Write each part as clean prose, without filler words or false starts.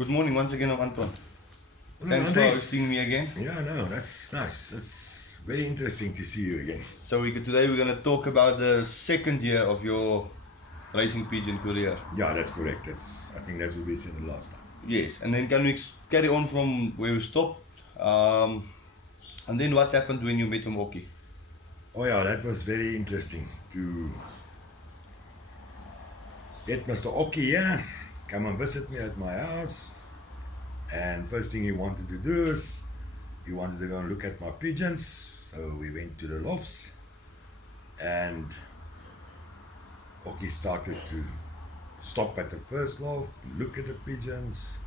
Good morning once again, I'm Anton. Hello, Thanks for Andres. hosting me again. Yeah, no, that's nice. It's very interesting to see you again. Today we're going to talk about the second year of your racing pigeon career. Yeah, that's correct. I think that's what we said the last time. Yes, and then can we carry on from where we stopped? And then what happened when you met Oki? Oh yeah, that was very interesting to get Mr. Oki here, come and visit me at my house. And first thing he wanted to do is he wanted to go and look at my pigeons. So we went to the lofts and Oki started to stop at the first loft, look at the pigeons,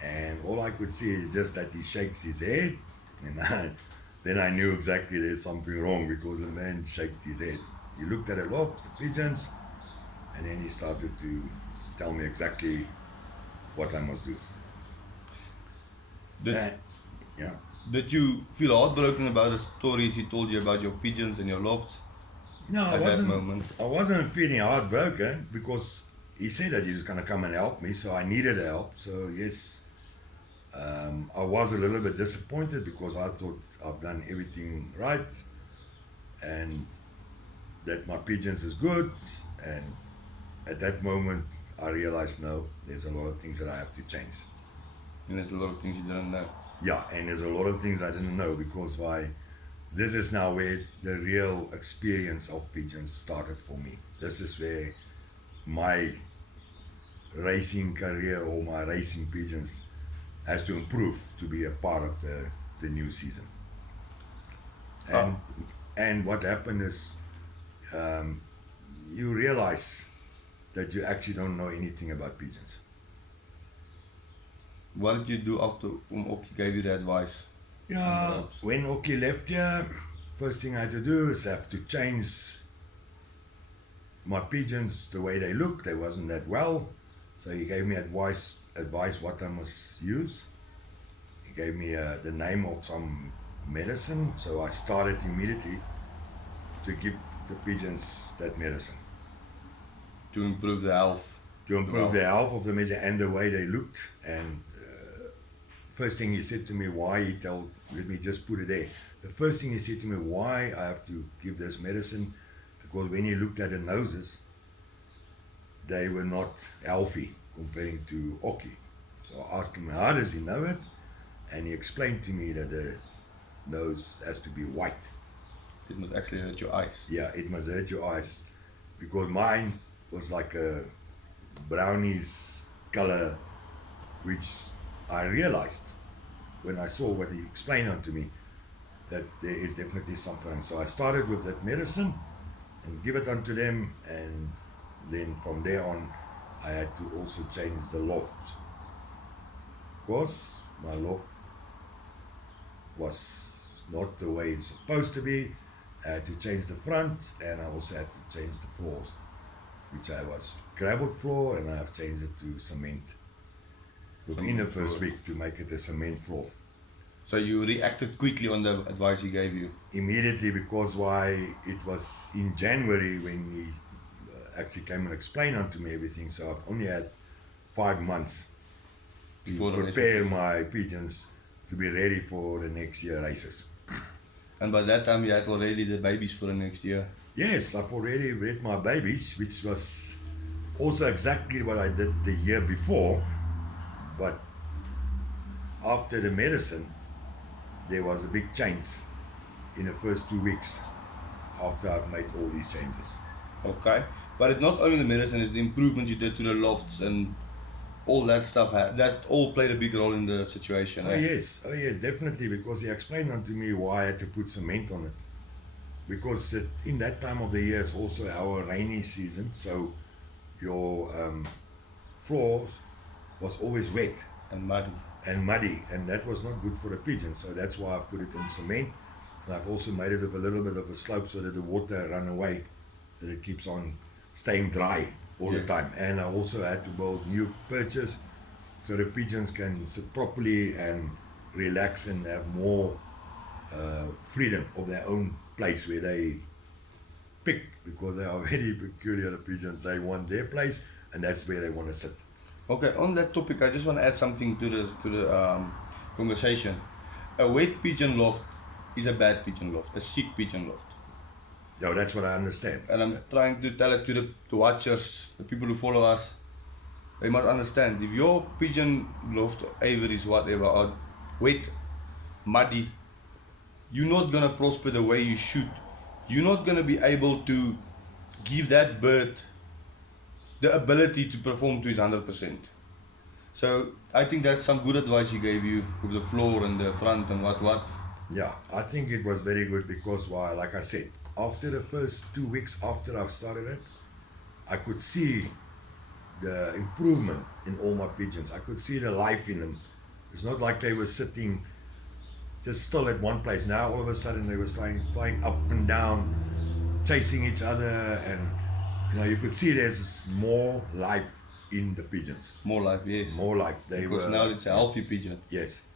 and all I could see is just that he shakes his head, and then I knew exactly there's something wrong because the man shaked his head. He looked at the loft, the pigeons, and then he started to tell me exactly what I must do. Did, Yeah. did you feel heartbroken about the stories he told you about your pigeons and your lofts? No, At that moment. I wasn't feeling heartbroken because he said that he was going to come and help me, so I needed help. So yes, I was a little bit disappointed because I thought I've done everything right and that my pigeons is good. And at that moment, I realized no, there's a lot of things that I have to change. And there's a lot of things you didn't know. Yeah, and there's a lot of things I didn't know because this is now where the real experience of pigeons started for me. This is where my racing career or my racing pigeons has to improve to be a part of the new season. And what happened is you realize that you actually don't know anything about pigeons. What did you do after Oki gave you the advice? Yeah, when Oki left here, first thing I had to do is have to change my pigeons the way they look. They wasn't that well, so he gave me advice what I must use. He gave me the name of some medicine, so I started immediately to give the pigeons that medicine To improve the health. to improve the health of the pigeon and the way they looked. And first thing he said to me, let me just put it there. The first thing he said to me, why I have to give this medicine, because when he looked at the noses, they were not healthy comparing to Oki. So I asked him, how does he know it? And he explained to me that the nose has to be white. It must actually hurt your eyes. Yeah, it must hurt your eyes, because mine was like a brownish color, which I realized when I saw what he explained unto me, that there is definitely something. So I started with that medicine and give it unto them, and then from there on I had to also change the loft, because my loft was not the way it's supposed to be. I had to change the front, and I also had to change the floors, which I was gravelled floor, and I have changed it to cement within the first week to make it a cement floor. So you reacted quickly on the advice he gave you. Immediately, because it was in January when he actually came and explained unto me everything. So I've only had 5 months Before to the prepare my pigeons to be ready for the next year races. And by that time you had already the babies for the next year. Yes, I've already bred my babies, which was also exactly what I did the year before. But after the medicine, there was a big change in the first 2 weeks after I've made all these changes. Okay. But it's not only the medicine, it's the improvement you did to the lofts and all that stuff. That all played a big role in the situation. Oh yes, definitely, because he explained unto me why I had to put cement on it. Because in that time of the year, it's also our rainy season, so your floors was always wet And muddy. And that was not good for the pigeons. So that's why I've put it in cement, and I've also made it with a little bit of a slope so that the water run away, that it keeps on staying dry all the time. And I also had to build new perches so the pigeons can sit properly and relax and have more freedom of their own place where they pick, because they are very peculiar, the pigeons. They want their place, and that's where they want to sit. Okay, on that topic, I just want to add something to the conversation. A wet pigeon loft is a bad pigeon loft, a sick pigeon loft. No, that's what I understand. And I'm trying to tell it to the watchers, the people who follow us. They must understand if your pigeon loft, aviaries, whatever, are wet, muddy, you're not gonna prosper the way you should. You're not gonna be able to give that bird the ability to perform to his 100%. So I think that's some good advice he gave you with the floor and the front and what. Yeah, I think it was very good because why, like I said, after the first 2 weeks after I've started it, I could see the improvement in all my pigeons. I could see the life in them. It's not like they were sitting just still at one place. Now all of a sudden they were flying up and down, chasing each other, and you could see there's more life in the pigeons. More life, yes. More life. They Because were now it's a healthy pigeon. yes.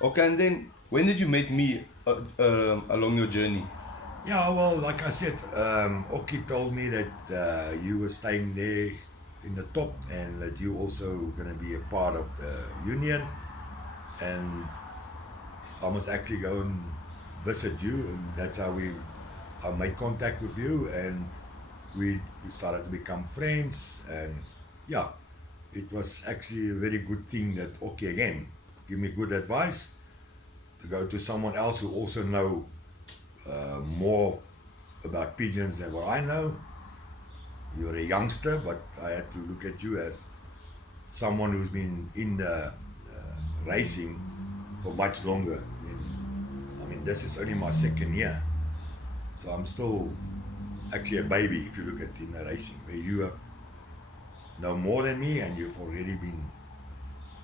Okay, and then when did you meet me along your journey? Yeah, well, like I said, Oki told me that you were staying there in the top and that you also going to be a part of the union, and I must actually go and visit you, and that's how I made contact with you, and we started to become friends, and yeah, it was actually a very good thing that Oki again give me good advice to go to someone else who also know more about pigeons than what I know. You're a youngster, but I had to look at you as someone who's been in the racing for much longer. I mean, this is only my second year, so I'm still actually a baby if you look at in the racing, where you have know more than me and you've already been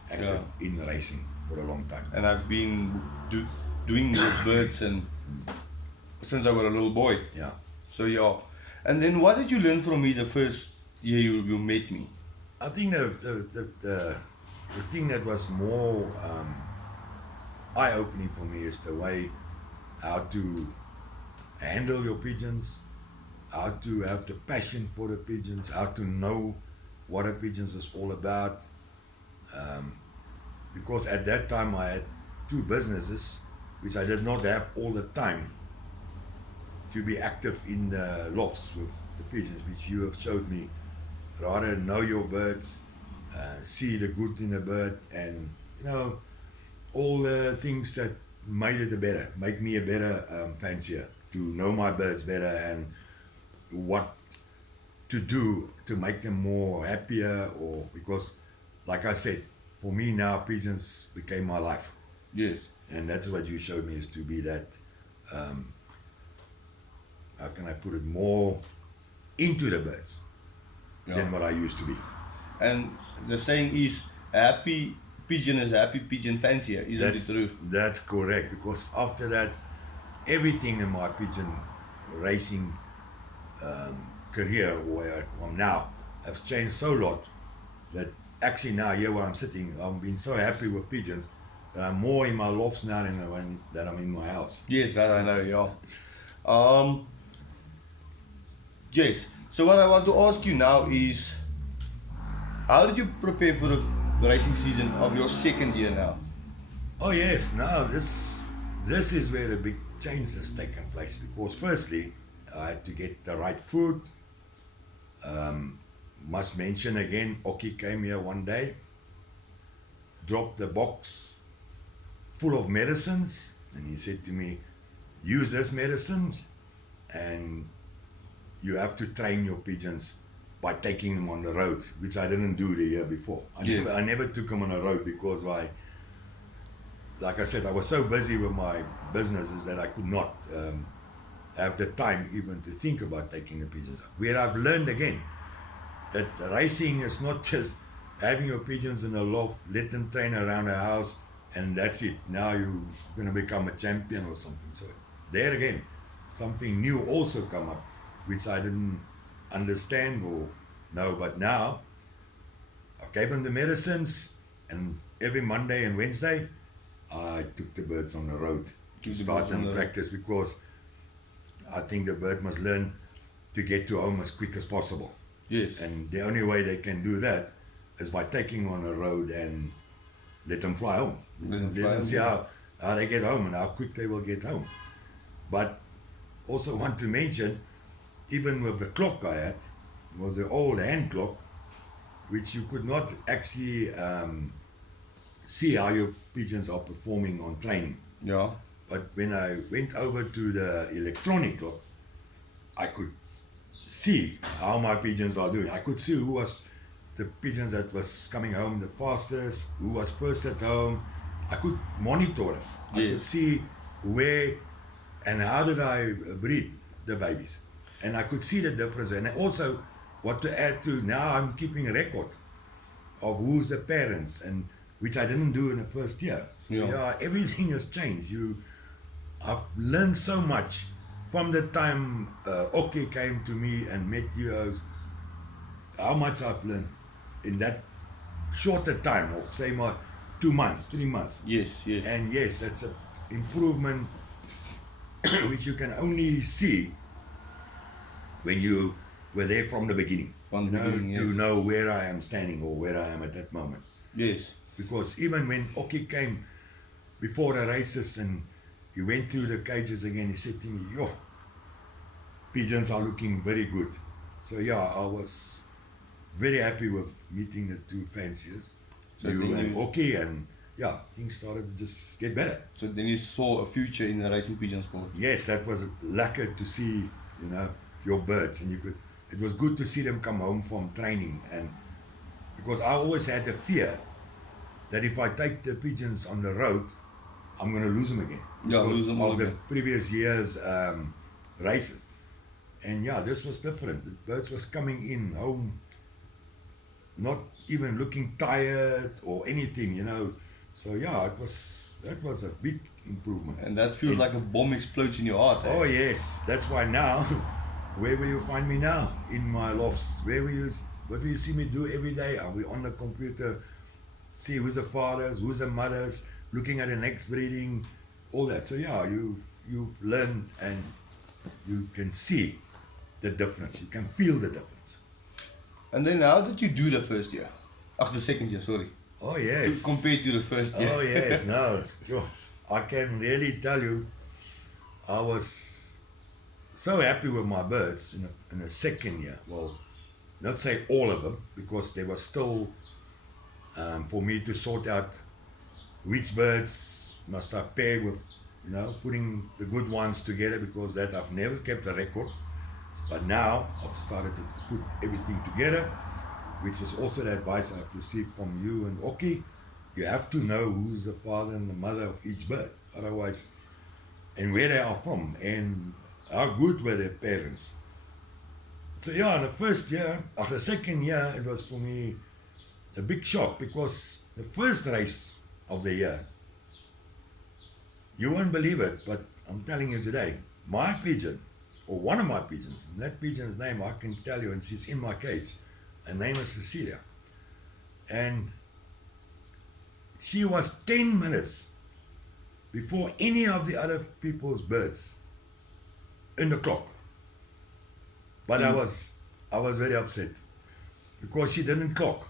active in the racing for a long time. And I've been doing with birds and since I was a little boy. Yeah. So yeah. And then what did you learn from me the first year you met me? I think the thing that was more eye-opening for me is the way how to handle your pigeons, how to have the passion for the pigeons, how to know what a pigeons is all about. Because at that time I had two businesses which I did not have all the time to be active in the lofts with the pigeons, which you have showed me. Rather know your birds, see the good in the bird, and all the things that made it make me a better fancier, to know my birds better and what to do to make them more happier, or because like I said, for me now pigeons became my life. Yes. And that's what you showed me, is to be that how can I put it, more into the birds than what I used to be. And the saying is, a happy pigeon is a happy pigeon fancier, isn't it true? That's correct, because after that, everything in my pigeon racing career, where I am now, has changed so lot that actually now here where I'm sitting, I've been so happy with pigeons that I'm more in my lofts now than I'm in my house. Yes, that I know, yeah. Yes, so what I want to ask you now is, how did you prepare for the racing season of your second year now? Oh yes, now this is where the big change has taken place, because firstly I had to get the right food. Must mention again, Oki came here one day, dropped the box full of medicines, and he said to me, use this medicines and you have to train your pigeons by taking them on the road, which I didn't do the year before. I never took them on the road because like I said, I was so busy with my businesses that I could not have the time even to think about taking the pigeons out. Where I've learned again that racing is not just having your pigeons in a loft, let them train around the house, and that's it. Now you're going to become a champion or something. So there again, something new also come up, which I didn't understand or know. But now I gave them the medicines, and every Monday and Wednesday I took the birds on the road to start them practice, because I think the bird must learn to get to home as quick as possible. Yes. And the only way they can do that is by taking on a road and let them fly home. Let them Let fly them see home, how they get home and how quick they will get home. But also want to mention, even with the clock I had, was the old hand clock, which you could not actually see how your pigeons are performing on training. Yeah. But when I went over to the electronic clock, I could see how my pigeons are doing. I could see who was the pigeons that was coming home the fastest, who was first at home. I could monitor it. I could Yes. see where and how did I breed the babies. And I could see the difference. And also what to add to, now I'm keeping a record of who's the parents, and which I didn't do in the first year. So Yeah. everything has changed. I've learned so much from the time Oki came to me and met you. How much I've learned in that shorter time of say 2 months, 3 months. Yes, yes. And yes, that's an improvement which you can only see when you were there from the beginning. From the beginning, to yes. know where I am standing or where I am at that moment. Yes. Because even when Oki came before the races and he went through the cages again, he said to me, yo, pigeons are looking very good. So yeah, I was very happy with meeting the two fanciers, So you then and you- Oki, and yeah, things started to just get better. So then you saw a future in the racing pigeon sport. Yes, that was lekker to see, your birds, and it was good to see them come home from training, and because I always had the fear that if I take the pigeons on the road, I'm going to lose them again. Yeah, because lose them all of the again. previous year's races. And yeah, this was different. The birds was coming in home, not even looking tired or anything, So yeah, that was a big improvement. And that feels like a bomb explodes in your heart. Oh yes, that's why now, where will you find me now? In my lofts. What will you see me do every day? Are we on the computer, see who's the fathers, who's the mothers, looking at the next breeding, all that. So yeah, you've learned and you can see the difference. You can feel the difference. And then how did you do the first year? The second year, sorry. Oh yes. Compared to the first year. Oh yes, no. Sure. I can really tell you, I was so happy with my birds in the second year. Well, not say all of them, because there was still for me to sort out which birds must I pair with, putting the good ones together, because that I've never kept a record. But now I've started to put everything together, which is also the advice I've received from you and Oki. You have to know who's the father and the mother of each bird. Otherwise, and where they are from, and how good were their parents. So yeah, in the second year, it was for me a big shock, because the first race of the year, you won't believe it, but I'm telling you today, my pigeon, or one of my pigeons, and that pigeon's name I can tell you, and she's in my cage. Her name is Cecilia. And she was 10 minutes before any of the other people's birds in the clock. But I was very upset because she didn't clock.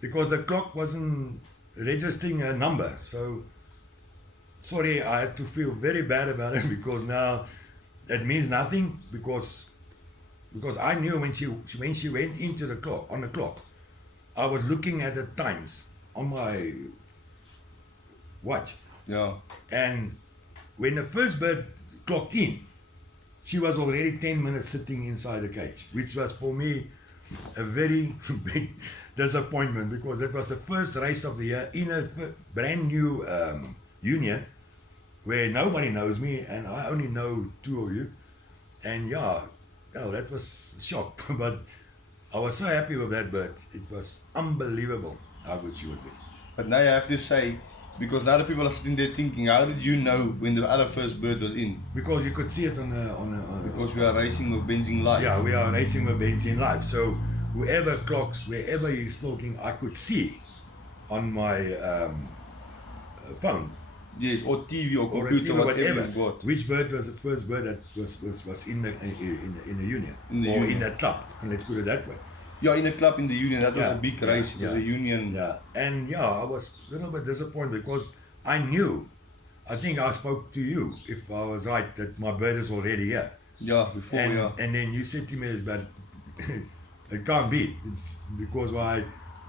Because the clock wasn't registering a number. So, sorry, I had to feel very bad about it, because now that means nothing, because I knew when she went into the clock, on the clock, I was looking at the times on my watch. Yeah. And when the first bird clocked in, she was already 10 minutes sitting inside the cage, which was for me a very big disappointment, because it was the first race of the year in a brand new union where nobody knows me and I only know two of you. And yeah, that was a shock. But I was so happy with that bird. It was unbelievable how good she was there. But now you have to say, because now the people are sitting there thinking, how did you know when the other first bird was in? Because you could see it on a Because we are racing with benzene live. Yeah, we are racing with benzene live. So whoever clocks, wherever he's talking, I could see on my phone. Yes, or TV or Or a computer, TV, whatever you've got. which bird was the first bird that was in the union, In the or union. in the club, and let's put it that way. Yeah, in a club in the union, that was Yeah, a big yeah, race. It was yeah. a union. Yeah, and yeah, I was a little bit disappointed because I knew, I think I spoke to you, if I was right, that my bird is already here. Yeah, before, yeah. And then you said to me, but it can't be. It's because why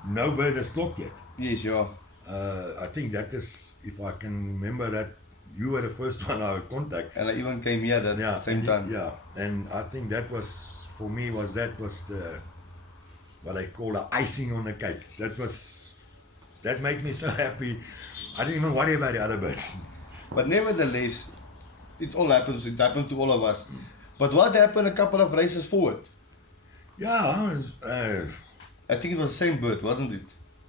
no bird has clocked yet. Yes, yeah. I think that is, if I can remember that, you were the first one I contact. And I even came here that Yeah, same time. yeah, and I think that was, for me, was the, what I call the icing on the cake. That made me so happy. I didn't even worry about the other birds. But nevertheless, it all happens. It happened to all of us. But what happened a couple of races forward? Yeah, I think it was the same bird, wasn't it?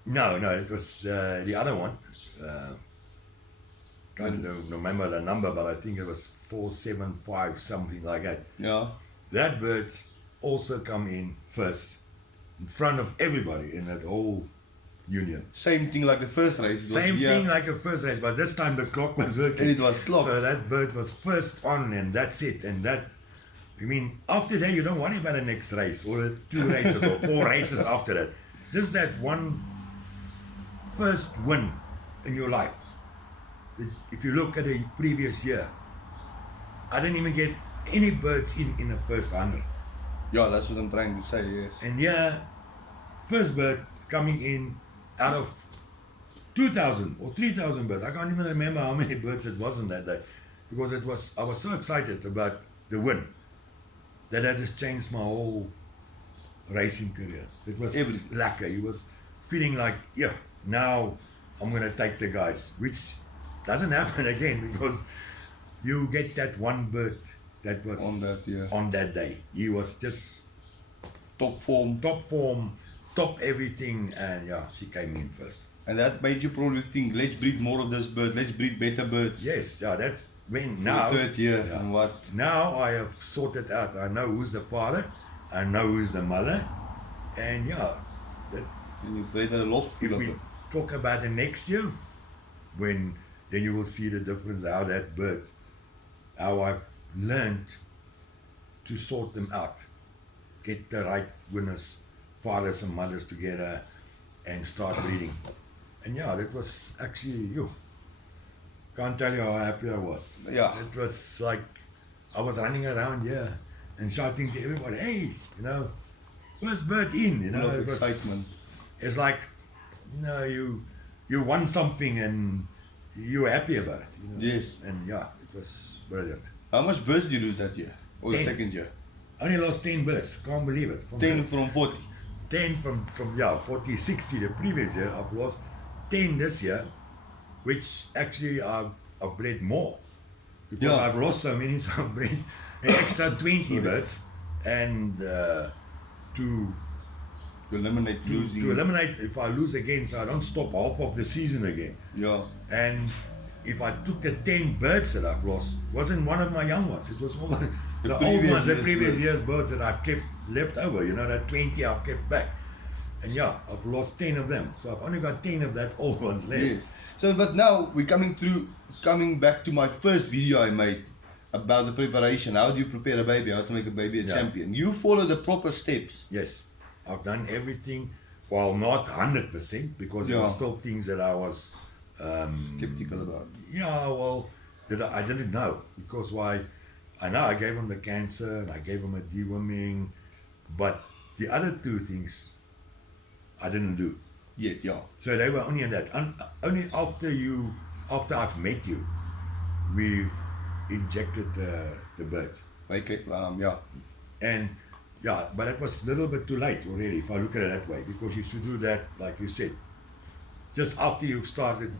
no, it was the other one. Can't remember the number, but I think it was 475, something like that. Yeah. That bird also come in first, in front of everybody in that whole union. Same thing like the first race. It was Same here, thing like the first race, but this time the clock was working. And it was clocked. So that bird was first on, and that's it. And that, I mean, after that, you don't worry about the next race or the 2 races or 4 races after that. Just that one first win in your life. If you look at the previous year, I didn't even get any birds in the first 100. Yeah, that's what I'm trying to say, yes. And yeah, first bird coming in out of 2,000 or 3,000 birds. I can't even remember how many birds it was on that day, because I was so excited about the win that just changed my whole racing career. It was lekker. It was feeling like, yeah, now I'm going to take the guys, which doesn't happen again, because you get that one bird that was on that day. He was just Top form. top everything, and yeah, she came in first. And that made you probably think, let's breed more of this bird, let's breed better birds. Yes, yeah, that's when For now. the third year, yeah, and what? Now I have sorted out. I know who's the father, I know who's the mother, and yeah, that, And you created a loft full if of we them. talk about the next year, then you will see the difference, how that bird, how I've learned to sort them out, get the right winners, fathers and mothers together, and start breeding. And yeah, that was actually, you can't tell you how happy I was. Yeah. It was like I was running around here and shouting to everybody, hey, first bird in, Full of it was excitement. It's like, you won something and you're happy about it. Yes. And yeah, it was brilliant. How much birds did you lose that year? Or the 10. second year? Only lost 10 birds, can't believe it. 10 from 40. 10 from 40, 60 the previous year. I've lost 10 this year, which actually I've bred more. Because Yeah. I've lost so many, so I've bred an extra 20 birds. And to Eliminate losing. to eliminate, if I lose again, so I don't stop half of the season again. Yeah. And if I took the 10 birds that I've lost, wasn't one of my young ones. It was all the old previous ones, the year's previous birds. year's birds that I've kept left over. That 20 I've kept back. And yeah, I've lost 10 of them. So I've only got 10 of that old ones left. Yes. So, but now we're coming back to my first video I made about the preparation. How do you prepare a baby? How to make a baby a Yeah. champion? You follow the proper steps. Yes, I've done everything. Well, not 100%, because there Yeah. were still things that I was Skeptical about. yeah, well, that I didn't know, because why? I know I gave him the cancer and I gave him a deworming, but the other 2 things I didn't do. Yet, yeah. So they were only in that. Only after I've met you, we've injected the birds. Okay, yeah. And yeah, but it was a little bit too late already, if I look at it that way, because you should do that, like you said, just after you've started,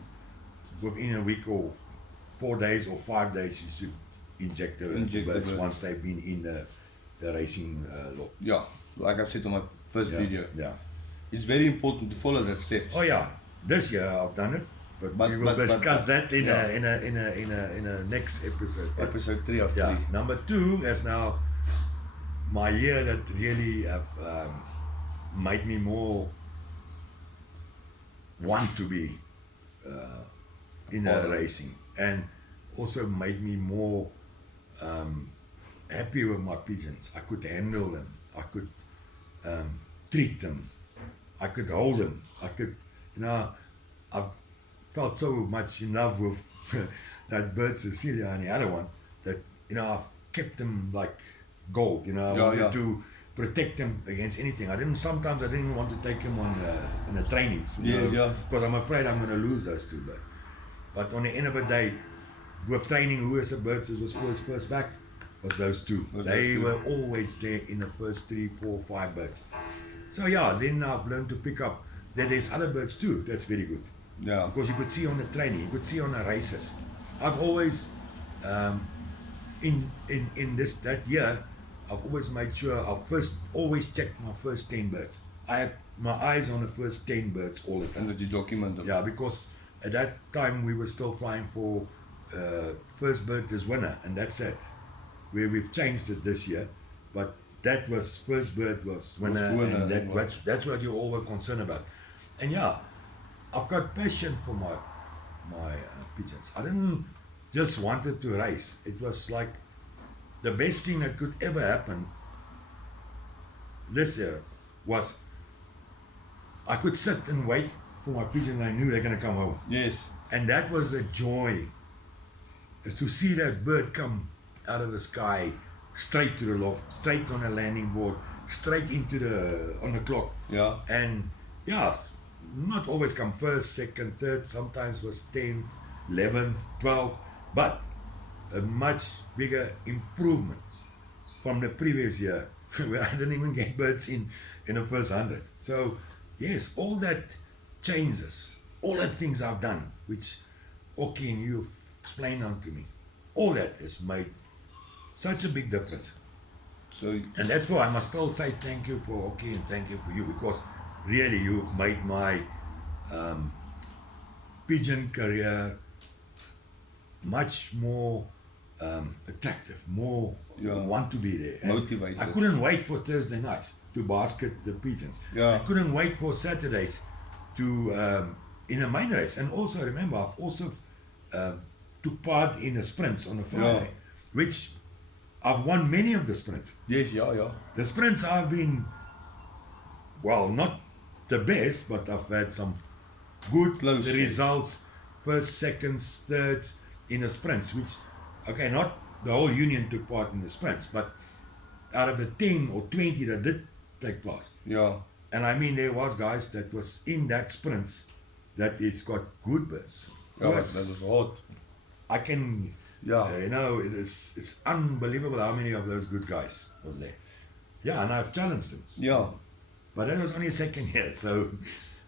within a week or 4 days or 5 days, you should inject the birds once they've been in the racing law. Yeah, like I've said on my first video. Yeah. It's very important to follow that steps. Oh yeah, this year I've done it, but we will discuss that in a next episode. But Episode 3 of 3. yeah, number 2 is now my year that really have made me more want to be in racing, and also made me more happy with my pigeons. I could handle them. I could treat them. I could hold them. I could, I've felt so much in love with that bird Cecilia and the other one that, I've kept them like gold. I wanted to protect them against anything. Sometimes I didn't even want to take them on the trainings. Because I'm afraid I'm going to lose those two birds. But on the end of the day, with training, who is the birds was first back was those two. They were always there in the first 3, 4, 5 birds. So then I've learned to pick up that there's other birds too. That's very good. Yeah. Because you could see on the training, you could see on the races. I've always, in that year, I've always made sure always check my first 10 birds. I have my eyes on the first 10 birds all the time. And that you document them. Yeah, because at that time we were still flying for first bird is winner, and that's it. Where we've changed it this year, but that was first bird was winner, and that's what you all were concerned about. And I've got passion for my pigeons. I didn't just wanted to race. It was like the best thing that could ever happen this year was I could sit and wait for my pigeons. I knew they're going to come home. Yes. And that was a joy, is to see that bird come out of the sky, straight to the loft, straight on the landing board, straight on the clock. Yeah. And not always come first, second, third, sometimes was 10th, 11th, 12th, but a much bigger improvement from the previous year, where I didn't even get birds in the first 100. So yes, all that changes, all the things I've done, which Oki and you've explained on to me, all that has made such a big difference. And that's why I must still say thank you for Oki and thank you for you, because really you've made my pigeon career much more attractive, more want to be there. And motivated. I couldn't wait for Thursday nights to basket the pigeons. Yeah. I couldn't wait for Saturdays to in a main race. And also remember, I've also took part in the sprints on a Friday, which I've won many of the sprints. Yes, The sprints I've been, well, not the best, but I've had some good results, first, seconds, thirds in the sprints, which, okay, not the whole union took part in the sprints, but out of the 10 or 20 that did take place. Yeah. And I mean, there was guys that was in that sprints that it's got good birds. Yeah, that was hot. I can, it's unbelievable how many of those good guys were there. Yeah, and I've challenged them. Yeah. But that was only a second year, so,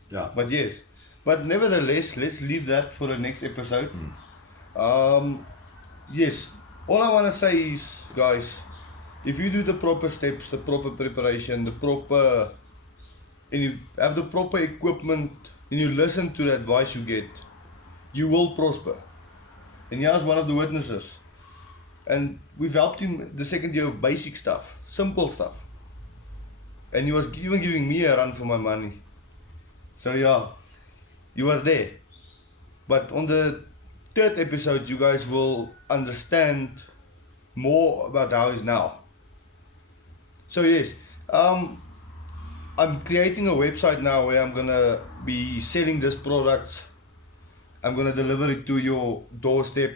yeah. But yes. But nevertheless, let's leave that for the next episode. Yes. All I want to say is, guys, if you do the proper steps, the proper preparation, and you have the proper equipment, and you listen to the advice you get, you will prosper. And here's one of the witnesses. And we've helped him the second year with basic stuff, simple stuff. And he was even giving me a run for my money. So he was there. But on the third episode, you guys will understand more about how he's now. So yes, I'm creating a website now where I'm gonna be selling this product. I'm gonna deliver it to your doorstep.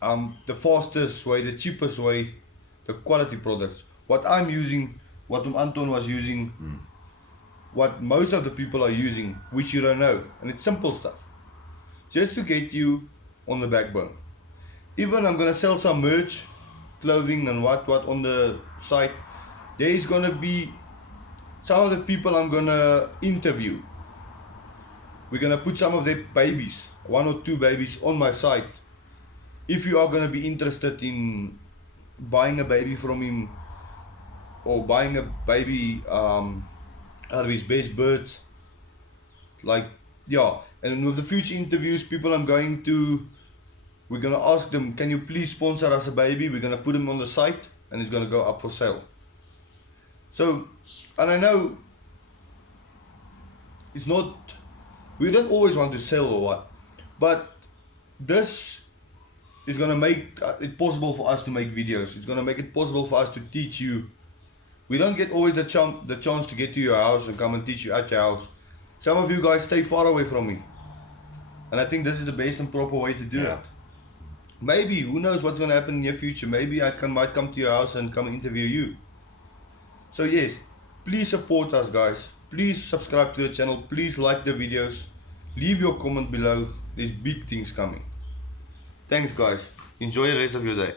The fastest way, the cheapest way, the quality products. What I'm using, what Anton was using, what most of the people are using, which you don't know. And it's simple stuff. Just to get you on the backbone. Even I'm gonna sell some merch, clothing and what on the site. There is gonna be some of the people I'm gonna interview. We're gonna put some of their babies, 1 or 2 babies, on my site. If you are gonna be interested in buying a baby from him, or buying a baby out of his best birds, and with the future interviews, people we're gonna ask them, can you please sponsor us a baby? We're gonna put him on the site and it's gonna go up for sale. So, and I know we don't always want to sell or what, but this is gonna make it possible for us to make videos. It's gonna make it possible for us to teach you We don't get always the chance to get to your house and come and teach you at your house. Some of you guys stay far away from me. And I think this is the best and proper way to do Yeah. it. Maybe, who knows what's going to happen in the near future. Maybe might come to your house and come and interview you. So yes, please support us guys. Please subscribe to the channel. Please like the videos. Leave your comment below. There's big things coming. Thanks guys. Enjoy the rest of your day.